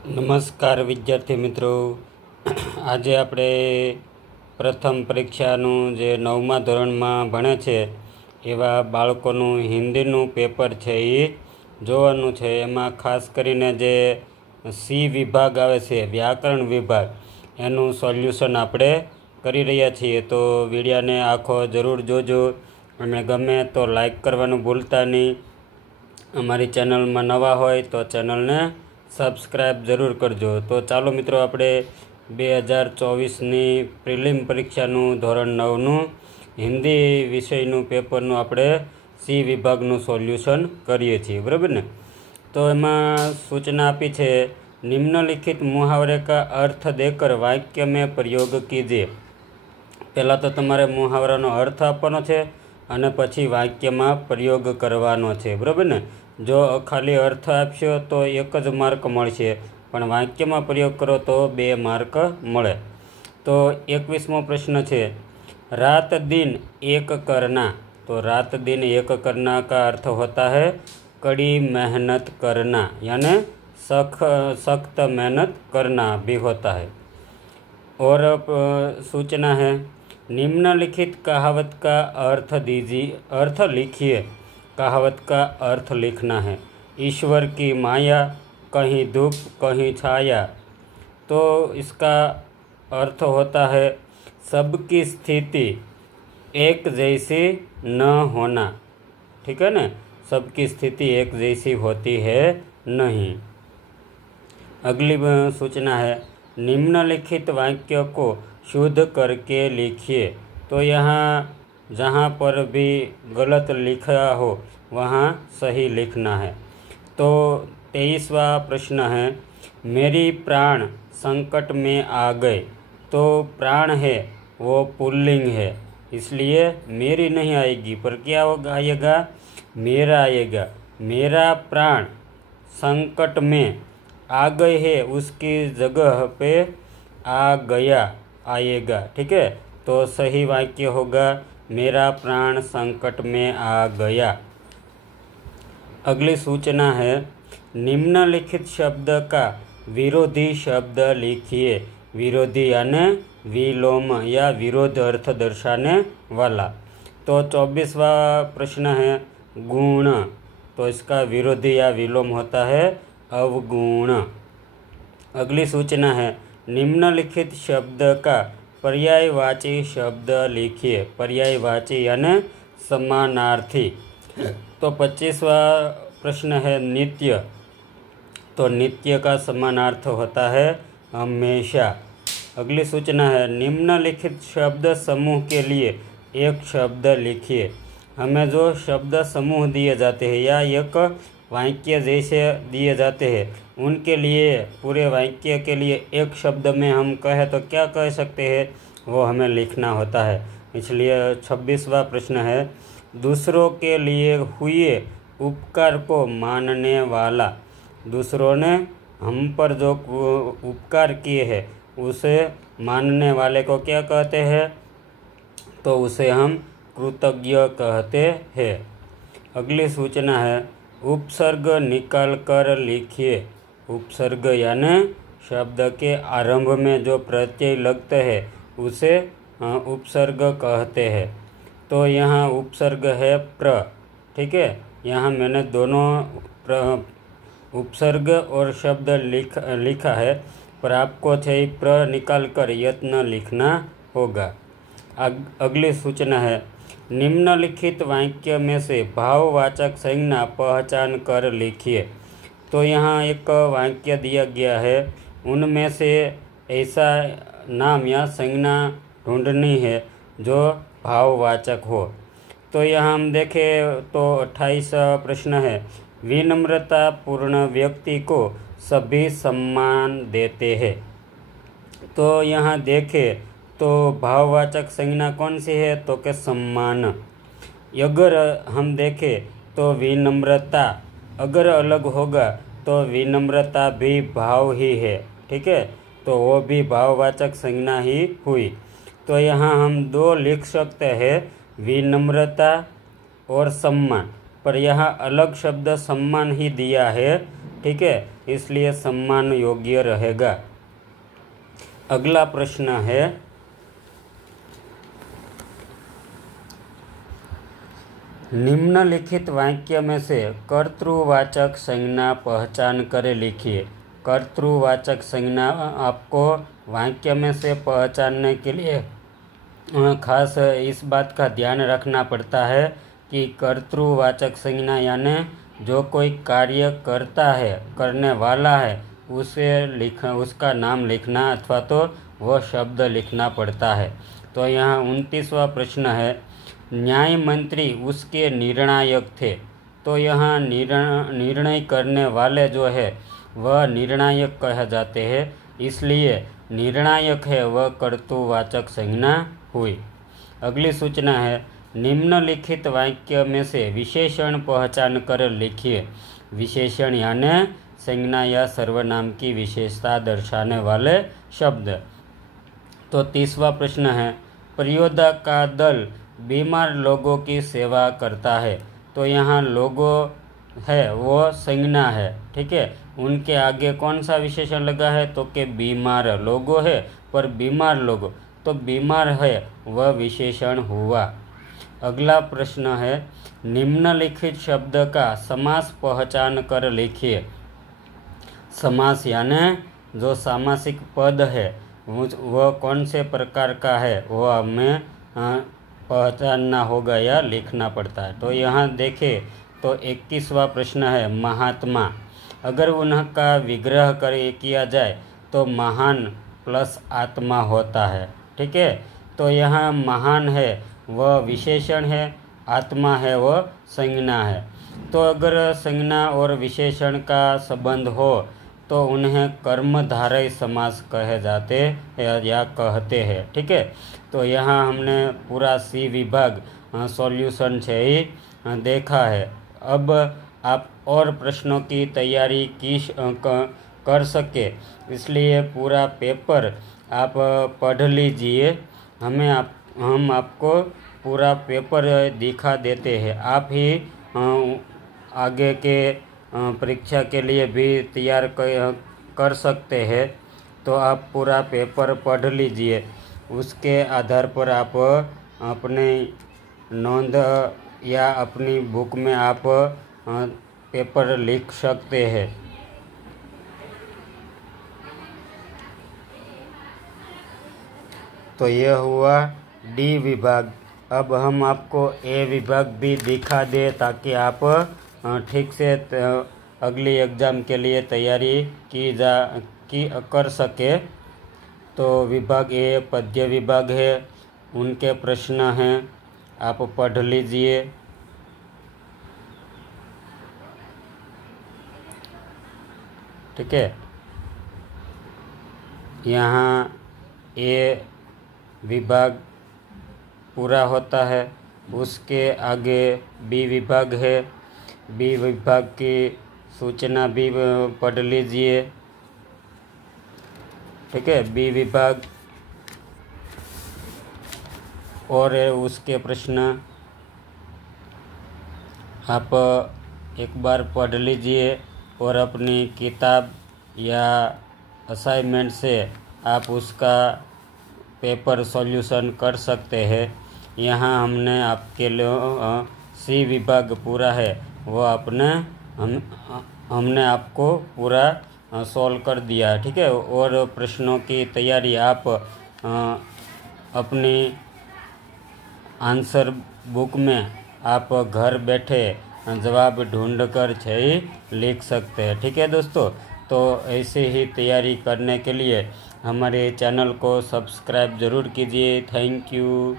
નમસ્કાર વિદ્યાર્થી મિત્રો, આજે આપણે પ્રથમ પરીક્ષાનું જે 9મા ધોરણમાં ભણે છે એવા બાળકોનું હિન્દીનું પેપર છે એ જોવાનું છે। એમાં ખાસ કરીને જે સી વિભાગ આવે છે, વ્યાકરણ વિભાગ, એનું સોલ્યુશન આપણે કરી રહ્યા છીએ। તો વિડીયોને આખો જરૂર જોજો અને ગમે તો લાઈક કરવાનું ભૂલતા નહીં। અમારી ચેનલમાં નવા હોય તો ચેનલને સબસ્ક્રાઈબ જરૂર કરજો। તો ચાલો મિત્રો, આપણે 2024ની પ્રિલિમ પરીક્ષાનું ધોરણ 9નું હિન્દી વિષયનું પેપરનું આપણે સી વિભાગનું સોલ્યુશન કરીએ છીએ, બરાબર ને। તો એમાં સૂચના આપી છે, નિમ્નલિખિત मुहावरे का अर्थ देकर वाक्य में प्रयोग कीजिए। પહેલાં તો તમારે મુહાવરાનો અર્થ આપવાનો છે અને પછી વાક્યમાં પ્રયોગ કરવાનો છે, બરાબર ને। જો ખાલી અર્થ આપશો તો 1 જ માર્ક મળશે, પણ વાક્યમાં પ્રયોગ કરો તો 2 માર્ક મળે। તો 21મો પ્રશ્ન છે, रात दिन एक करना। तो रात दिन एक करना का अर्थ होता है कड़ी मेहनत करना, यानी सख्त मेहनत करना भी होता है। और सूचना है, निम्नलिखित कहावत का अर्थ दीजिए, अर्थ लिखिए। कहावत का अर्थ लिखना है, ईश्वर की माया, कहीं धूप कहीं छाया। तो इसका अर्थ होता है सबकी स्थिति एक जैसी न होना, ठीक है ना। सबकी स्थिति एक जैसी होती है नहीं। अगली सूचना है, निम्नलिखित वाक्य को शुद्ध करके लिखिए। तो यहाँ जहाँ पर भी गलत लिखा हो वहाँ सही लिखना है। तो 23वां प्रश्न है, मेरी प्राण संकट में आ गए। तो प्राण है वो पुल्लिंग है, इसलिए मेरी नहीं आएगी, पर क्या होगा, आएगा मेरा आएगा। मेरा प्राण संकट में आ गए है, उसकी जगह पे आ गया आएगा, ठीक है। तो सही वाक्य होगा मेरा प्राण संकट में आ गया। अगली सूचना है, निम्नलिखित शब्द का विरोधी शब्द लिखिए। विरोधी यानी विलोम या विरोध अर्थ दर्शाने वाला। तो 24वां प्रश्न है, गुण। तो इसका विरोधी या विलोम होता है अवगुण। अगली सूचना है, निम्नलिखित शब्द का पर्यायवाची शब्द लिखिए। पर्यायवाची यानी समानार्थी। तो 25वां प्रश्न है, नित्य। तो नित्य का समानार्थ होता है हमेशा। अगली सूचना है, निम्नलिखित शब्द समूह के लिए एक शब्द लिखिए। हमें जो शब्द समूह दिए जाते हैं या एक वाक्य जैसे दिए जाते हैं, उनके लिए, पूरे वाक्य के लिए एक शब्द में हम कहें तो क्या कह सकते हैं, वो हमें लिखना होता है। इसलिए 26वां प्रश्न है, दूसरों के लिए हुए उपकार को मानने वाला। दूसरों ने हम पर जो उपकार किए हैं उसे मानने वाले को क्या कहते हैं, तो उसे हम कृतज्ञ कहते हैं। अगली सूचना है, उपसर्ग निकाल कर लिखिए। उपसर्ग यानी शब्द के आरंभ में जो प्रत्यय लगते हैं उसे उपसर्ग कहते हैं। तो यहाँ उपसर्ग है प्र, ठीक है। यहाँ मैंने दोनों उपसर्ग और शब्द लिखा है, पर आपको है प्र निकाल कर यत्न लिखना होगा। अगली सूचना है, निम्नलिखित वाक्य में से भाववाचक संज्ञा पहचान कर लिखिए। तो यहाँ एक वाक्य दिया गया है, उनमें से ऐसा नाम या संज्ञा ढूंढनी है जो भाववाचक हो। तो यहाँ हम देखें तो 28 प्रश्न है, विनम्रता पूर्ण व्यक्ति को सभी सम्मान देते हैं। तो यहाँ देखें तो भाववाचक संज्ञा कौन सी है, तो के सम्मान। अगर हम देखें तो विनम्रता अगर अलग होगा तो विनम्रता भी भाव ही है, ठीक है। तो वो भी भाववाचक संज्ञा ही हुई। तो यहाँ हम 2 लिख सकते हैं, विनम्रता और सम्मान, पर यहाँ अलग शब्द सम्मान ही दिया है, ठीक है, इसलिए सम्मान योग्य रहेगा। अगला प्रश्न है, निम्नलिखित वाक्य में से कर्तृवाचक संज्ञा पहचान कर लिखिए। कर्तृवाचक संज्ञा आपको वाक्य में से पहचानने के लिए खास इस बात का ध्यान रखना पड़ता है कि कर्तृवाचक संज्ञा यानी जो कोई कार्य करता है, करने वाला है, उसका नाम लिखना अथवा तो वह शब्द लिखना पड़ता है। तो यहाँ 29वां प्रश्न है, न्याय मंत्री उसके निर्णायक थे। तो यहाँ निर्णय करने वाले जो है वह निर्णायक कहे जाते हैं, इसलिए निर्णायक है वह कर्तृवाचक संज्ञा हुई। अगली सूचना है, निम्नलिखित वाक्य में से विशेषण पहचान कर लिखिए। विशेषण यानी संज्ञा या सर्वनाम की विशेषता दर्शाने वाले शब्द। तो 30वां प्रश्न है, परियोदा का दल बीमार लोगों की सेवा करता है। तो यहाँ लोगों है वो संज्ञा है, ठीक है, उनके आगे कौन सा विशेषण लगा है तो कि बीमार लोगों है, पर बीमार लोगों तो बीमार है वह विशेषण हुआ। अगला प्रश्न है, निम्नलिखित शब्द का समास पहचान कर लिखिए। समास यानी जो सामासिक पद है वह कौन से प्रकार का है वह हमें पहचानना होगा या लिखना पड़ता है। तो यहाँ देखें तो 21वां प्रश्न है, महात्मा। अगर उनका विग्रह किया जाए तो महान प्लस आत्मा होता है, ठीक है। तो यहाँ महान है वह विशेषण है, आत्मा है वह संज्ञा है। तो अगर संज्ञा और विशेषण का संबंध हो तो उन्हें कर्मधारय समास कहे जाते हैं या कहते हैं, ठीक है। तो यहाँ हमने पूरा सी विभाग सॉल्यूशन से ही देखा है। अब आप और प्रश्नों की तैयारी कर सके इसलिए पूरा पेपर आप पढ़ लीजिए। हम आपको पूरा पेपर दिखा देते हैं, आप ही आगे के परीक्षा के लिए भी तैयार कर सकते हैं। तो आप पूरा पेपर पढ़ लीजिए, उसके आधार पर आप अपने नोंद या अपनी बुक में आप पेपर लिख सकते हैं। तो यह हुआ डी विभाग। अब हम आपको ए विभाग भी दिखा दे ताकि आप ठीक से अगली एग्ज़ाम के लिए तैयारी कर सके। तो विभाग ए पद्य विभाग है, उनके प्रश्न हैं, आप पढ़ लीजिए। ठीक है, यहाँ ए विभाग पूरा होता है, उसके आगे बी विभाग है। बी विभाग की सूचना भी पढ़ लीजिए। ठीक है, बी विभाग और उसके प्रश्न आप एक बार पढ़ लीजिए और अपनी किताब या असाइनमेंट से आप उसका पेपर सॉल्यूशन कर सकते हैं। यहाँ हमने आपके लिए सी विभाग पूरा है वो हमने आपको पूरा सॉल्व कर दिया। ठीक है, और प्रश्नों की तैयारी आप अपनी आंसर बुक में आप घर बैठे जवाब ढूंढ कर लिख सकते हैं। ठीक है दोस्तों, तो ऐसे ही तैयारी करने के लिए हमारे चैनल को सब्सक्राइब ज़रूर कीजिए। Thank you.